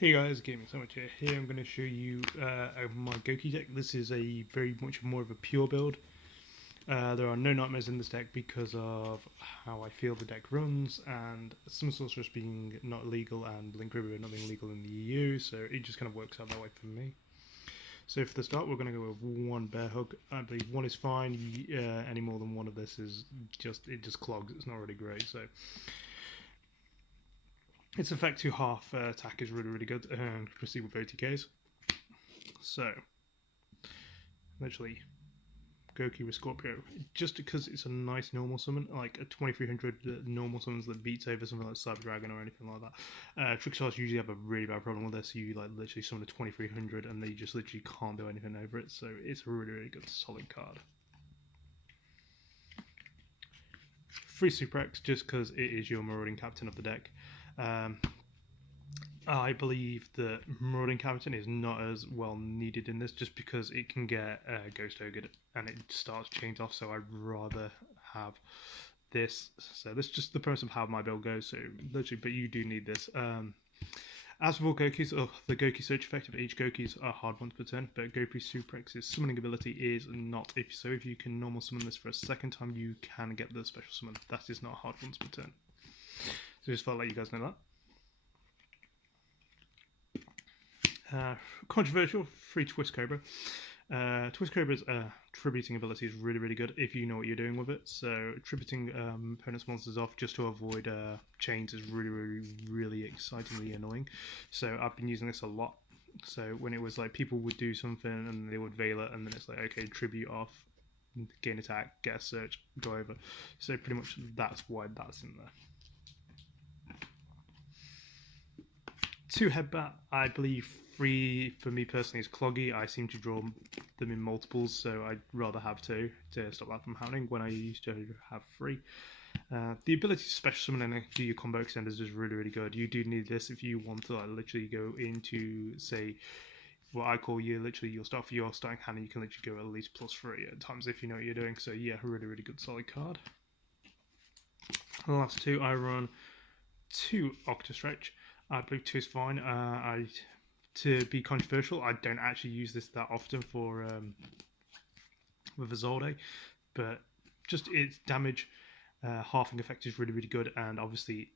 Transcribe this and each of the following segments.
Hey guys, Gaming So Much here. Here I'm going to show you my gouki deck. This is a very much more of a pure build. There are no nightmares in this deck because of how I feel the deck runs, and some sorceress being not legal and Link River not being legal in the EU, so it just kind of works out that way for me. So for the start, we're going to go with one Bear Hug. I believe one is fine. Any more than one of this is just clogs. It's not really great. So its effect to half attack is really good, and proceed with OTKs. So, literally, Gouki with Scorpio, just because it's a nice normal summon, like a 2300 normal summons that beats over something like Cyber Dragon or anything like that. Trickstars usually have a really bad problem with this. You like literally summon a 2300 and they just literally can't do anything over it. So it's a really good solid card. Free Super X, just because it is your Marauding Captain of the deck. I believe that Marauding Captain is not as well needed in this, just because it can get Ghost Ogre and it starts chains off, so I'd rather have this. So this is just the premise of how my build goes, so literally, but you do need this. As for all Gokis, the Gouki search effect of each Gokis are hard ones per turn, but Gouki Super X's summoning ability is not. So if you can normal summon this for a second time, you can get the special summon. That is not hard ones per turn. So just felt like you guys know that. Controversial, free Twist Cobra. Twist Cobra's tributing ability is really good if you know what you're doing with it. So tributing opponent's monsters off just to avoid chains is really excitingly annoying. So I've been using this a lot. So when it was like people would do something and they would veil it, and then it's like, okay, tribute off, gain attack, get a search, go over. So pretty much that's why that's in there. 2 Headbat, I believe 3 for me personally is cloggy. I seem to draw them in multiples, so I'd rather have 2 to stop that from happening when I used to have 3. The ability to special summon and do your combo extenders is really good. You do need this if you want to like, literally go into, say, what I call you literally your starting hand, and you can literally go at least +3 at times if you know what you're doing. So yeah, really good solid card. The last 2 I run 2 Octastretch. I believe 2 is fine. To be controversial, I don't actually use this that often for with Azalde, but just its damage halving effect is really good, and obviously,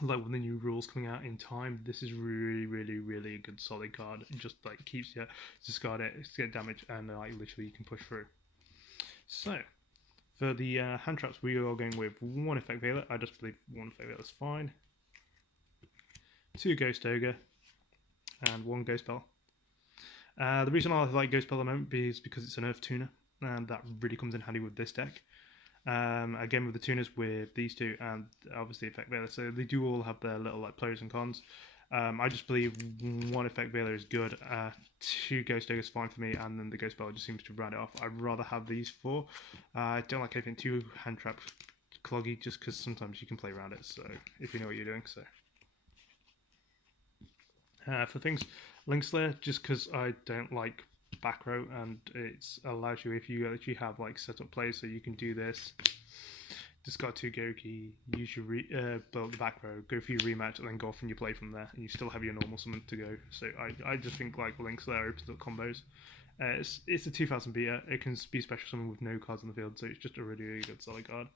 like with the new rules coming out in time, this is really a good solid card. It just like keeps you discard it, get damage, and like literally you can push through. So for the hand traps, we are going with 1 Effect Veiler. I just believe 1 Effect Veiler is fine. 2 Ghost Ogre, and 1 Ghost Bell. The reason I like Ghost Bell at the moment is because it's an Earth Tuner, and that really comes in handy with this deck. Again, with the tuners with these 2, and obviously Effect Veiler, so they do all have their little like pros and cons. I just believe 1 Effect Veiler is good, 2 Ghost Ogre is fine for me, and then the Ghost Bell just seems to round it off. I'd rather have these 4. I don't like anything too hand trap cloggy, just because sometimes you can play around it, so if you know what you're doing. So for things, Link Slayer, just because I don't like back row, and it allows you, if you actually have like set up plays, so you can do this, discard 2 Gouki, use your build the back row, go for your rematch, and then go off and you play from there, and you still have your normal summon to go. So I just think like Link Slayer opens up combos. It's a 2000 beater. It can be special summon with no cards on the field, so it's just a really good solid card.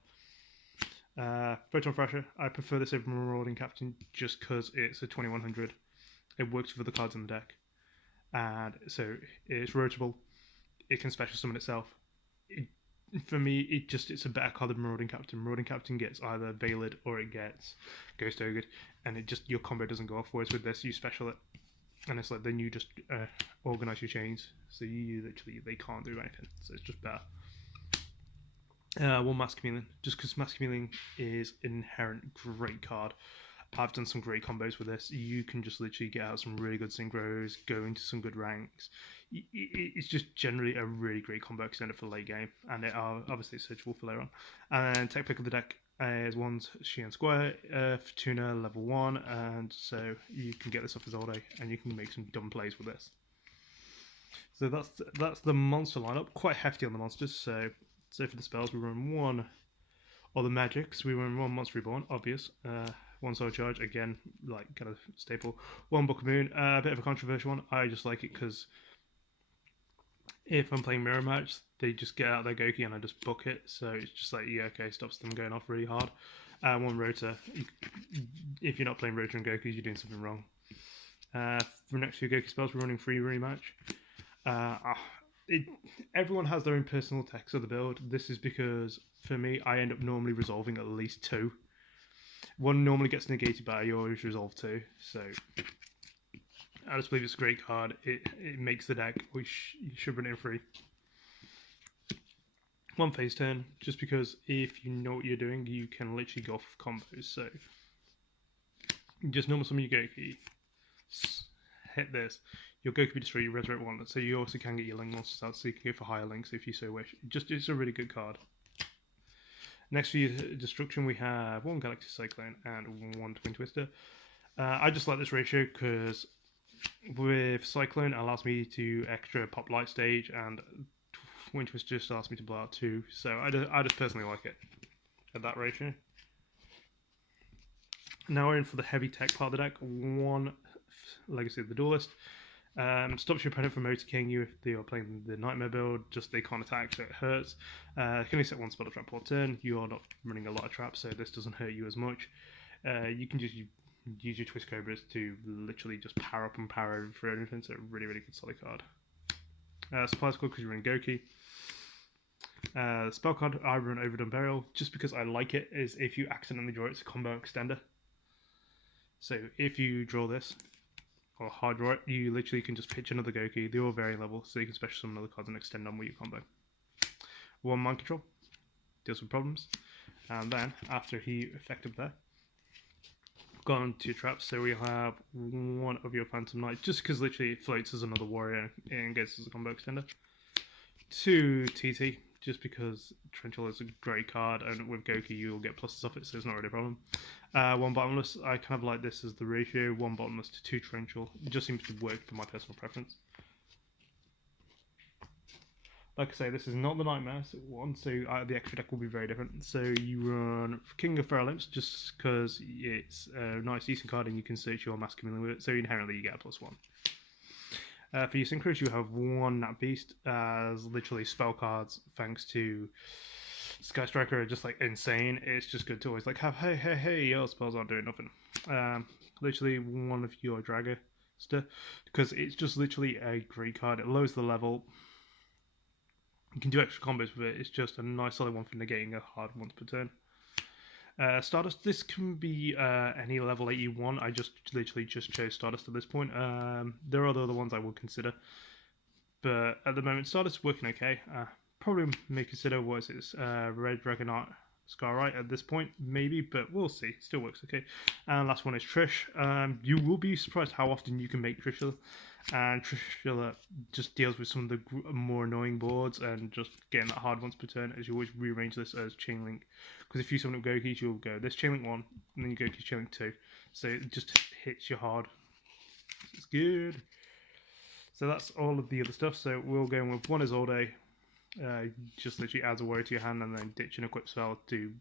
Photon Thrasher, I prefer this over Marauding Captain just because it's a 2100. It works with the cards in the deck, and so it's rotatable. It can special summon itself. For me, it's a better card than Marauding Captain. Marauding Captain gets either Veiled or it gets Ghost Ogre, and it just your combo doesn't go off. Whereas with this, you special it, and it's like then you just organize your chains. So you literally they can't do anything. So it's just better. 1 Mass Chameleon, just because Mass Chameleon is an inherent great card. I've done some great combos with this. You can just literally get out some really good synchros, go into some good ranks. It's just generally a really great combo extender for late game, and it are obviously searchable for later on. And tech pick of the deck is 1 Sheehan Square, Fortuna level 1, and so you can get this off as all day, and you can make some dumb plays with this. So that's the monster lineup, quite hefty on the monsters. So for the spells, we run 1. Or the magics, we run 1 Monster Reborn, obvious. 1 soul charge, again, like kind of staple. 1 Book of Moon, a bit of a controversial one. I just like it because if I'm playing mirror match, they just get out their Gouki and I just book it. So it's just like, yeah, okay, stops them going off really hard. 1 Rota. If you're not playing Rota and Gouki, you're doing something wrong. For next few Gouki spells, we're running free rematch. Everyone has their own personal text of the build. This is because, for me, I end up normally resolving at least 2. 1 normally gets negated, but I always resolve 2. So I just believe it's a great card. It makes the deck. You should run it in free. 1 phase turn, just because if you know what you're doing, you can literally go off combos. So just normal summon your Gouki, hit this, your Gouki be destroyed, you resurrect 1. So you also can get your Link monsters out, so you can go for higher links if you so wish. It's a really good card. Next for your destruction, we have 1 Galaxy Cyclone and 1 Twin Twister. I just like this ratio because with Cyclone, it allows me to extra pop light stage, and Twin Twister just allows me to blow out 2. So I just personally like it at that ratio. Now we're in for the heavy tech part of the deck. 1 Legacy of the Duelist. Stops your opponent from multi-king you if they are playing the Nightmare build, just they can't attack, so it hurts. You can only set 1 spell trap per turn. You are not running a lot of traps, so this doesn't hurt you as much. You can just use your Twist Cobras to literally just power up and power over for anything, so really, really good solid card. Supply Squad because you're running Gouki. The spell card I run Overdone Burial, just because I like it, is if you accidentally draw it, it's a combo extender. So if you draw this, or hard draw it, you literally can just pitch another Gouki. They're all varying level, so you can special summon other cards and extend on with your combo. 1 Mind Control, deals with problems. And then, after he effective there, gone to your traps, so we have 1 of your Phantom Knight, just because literally it floats as another warrior and gets as a combo extender. 2 TT, just because Torrential is a great card, and with Gouki you'll get pluses off it, so it's not really a problem. 1 Bottomless, I kind of like this as the ratio, 1 Bottomless to 2 Torrential. It just seems to work for my personal preference. Like I say, this is not the Nightmare one, so the extra deck will be very different. So you run King of Feral Imps just because it's a nice, decent card and you can search your Masculine with it, so inherently you get a +1. For your synchros, you have 1 Nat Beast as literally spell cards, thanks to Sky Striker, are just like insane. It's just good to always like have, hey, your spells aren't doing nothing. Literally 1 of your Dragster, because it's just literally a great card. It lowers the level. You can do extra combos with it. It's just a nice solid one for negating a hard once per turn. Stardust, this can be any level 8 you want. I just literally just chose Stardust at this point. There are other ones I would consider, but at the moment Stardust is working okay. Probably may consider what is it, Red Dragonite Scarite at this point, maybe, but we'll see. Still works okay. And last one is Trish. You will be surprised how often you can make Trishula, and Trishula just deals with some of the more annoying boards and just getting that hard once per turn, as you always rearrange this as Chain Link. Because if you summon up Gouki, you'll go this Chain Link 1, and then you Gouki's Chain Link 2. So it just hits you hard. It's good. So that's all of the other stuff. So we'll go with 1 is All Day. Just literally adds a warrior to your hand and then ditch an equip spell to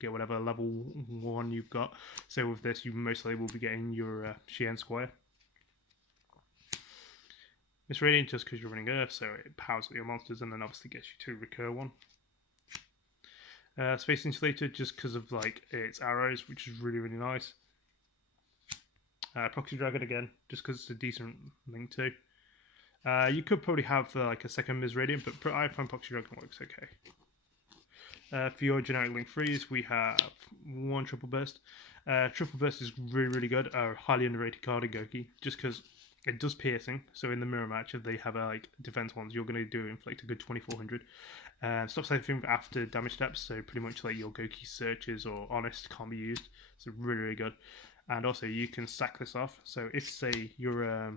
get whatever level 1 you've got. So with this, you mostly will be getting your Shien Squire. Miss Radiant just because you're running Earth, so it powers up your monsters and then obviously gets you to recur 1. Space Insulator just because of like its arrows, which is really, really nice. Proxy Dragon again, just because it's a decent link too. You could probably have like a second Ms. Radiant, but I find Proxy Dragon works okay. For your generic link freeze, we have 1 Triple Burst. Triple Burst is really, really good. A highly underrated card in Gouki, just because it does piercing. So in the mirror match, if they have like defense ones, you're going to do inflict a good 2400. Stops anything after damage steps, so pretty much like your Gouki searches or honest can't be used. So really, really good. And also you can sack this off. So if say you're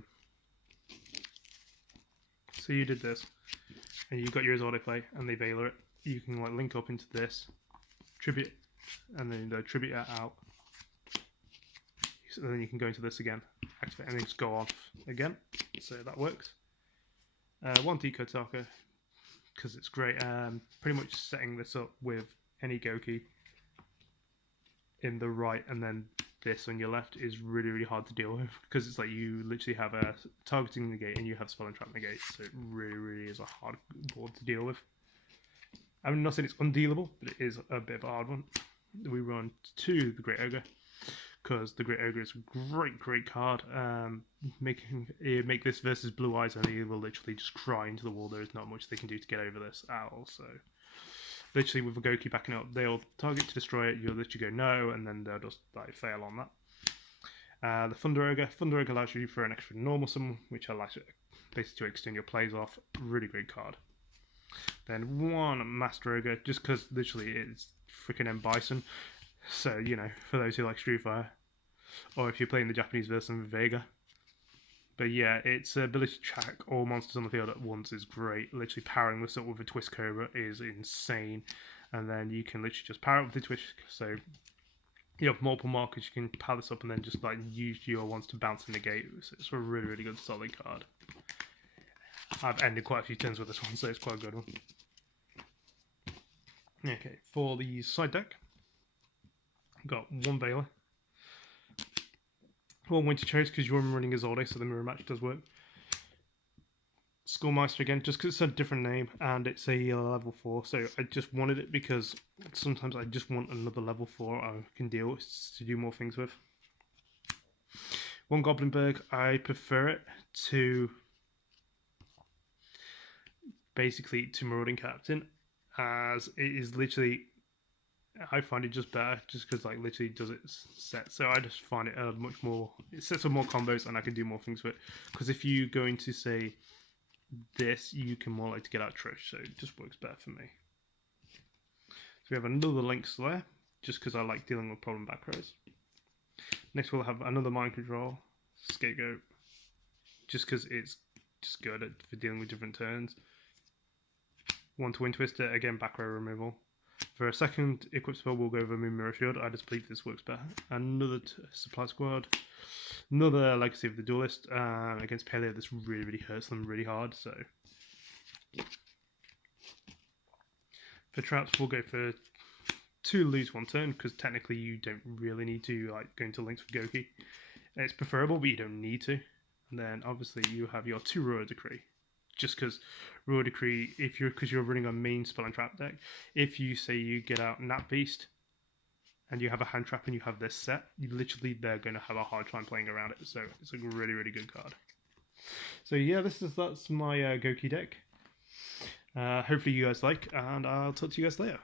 so you did this, and you got your Azorte play, and they Veiler it, you can like link up into this, tribute, and then tribute it out. So then you can go into this again, activate, and then just go off again. So that works. 1 Decode Talker, because it's great. Pretty much setting this up with any Gouki. in the right, and then this on your left is really, really hard to deal with, because it's like you literally have a targeting negate and you have spell and trap negate, so it really, really is a hard board to deal with. I'm not saying it's undealable, but it is a bit of a hard one. We run to the Great Ogre, because the Great Ogre is a great card. Make this versus Blue Eyes, and he will literally just cry into the wall. There is not much they can do to get over this at all. So, literally with the gouki backing up, they'll target to destroy it. You'll literally go no, and then they'll just like fail on that. The Thunder Ogre allows you for an extra normal summon, which allows you basically to extend your plays off. Really great card. Then one Master Ogre, just because literally it's freaking M Bison. So, you know, for those who like Street Fighter, or if you're playing the Japanese version of Vega. But yeah, its ability to track all monsters on the field at once is great. Literally powering this up with a Twist Cobra is insane. And then you can literally just power it with the Twist, so you have multiple markers, you can power this up and then just like use your ones to bounce and negate. So it's a really, really good solid card. I've ended quite a few turns with this one, so it's quite a good one. Okay, for the side deck, I've got one Veiler, one Winter Cherries because you're running Izalde, so the mirror match does work. Skullmeister again, just because it's a different name and it's a level 4, so I just wanted it because sometimes I just want another level 4 I can deal with to do more things with. One Goblinberg, I prefer it to basically to Marauding Captain, as it is literally, I find it just better just because like literally does it set, so I just find it much more, it sets up more combos and I can do more things with it, because if you go into say this, you can more like to get out Trish, so it just works better for me. So we have another Link Slayer, just because I like dealing with problem back rows. Next we'll have another Mind Control, Scapegoat, just because it's just good for dealing with different turns. One Twin Twister, again back row removal. For a second equip spell, we'll go over Moon Mirror Shield. I just believe this works better. Another Supply Squad. Another Legacy of the Duelist. Against Paleo, this really, really hurts them really hard. So for traps, we'll go for 2 lose 1 turn, because technically you don't really need to like go into links with gouki. It's preferable, but you don't need to. And then obviously you have your 2 Royal Decree. Just because Royal Decree, because you're running a main spell and trap deck, if you say you get out Nat Beast and you have a hand trap and you have this set, they're going to have a hard time playing around it. So it's a really, really good card. So yeah, that's my gouki deck. Hopefully you guys like, and I'll talk to you guys later.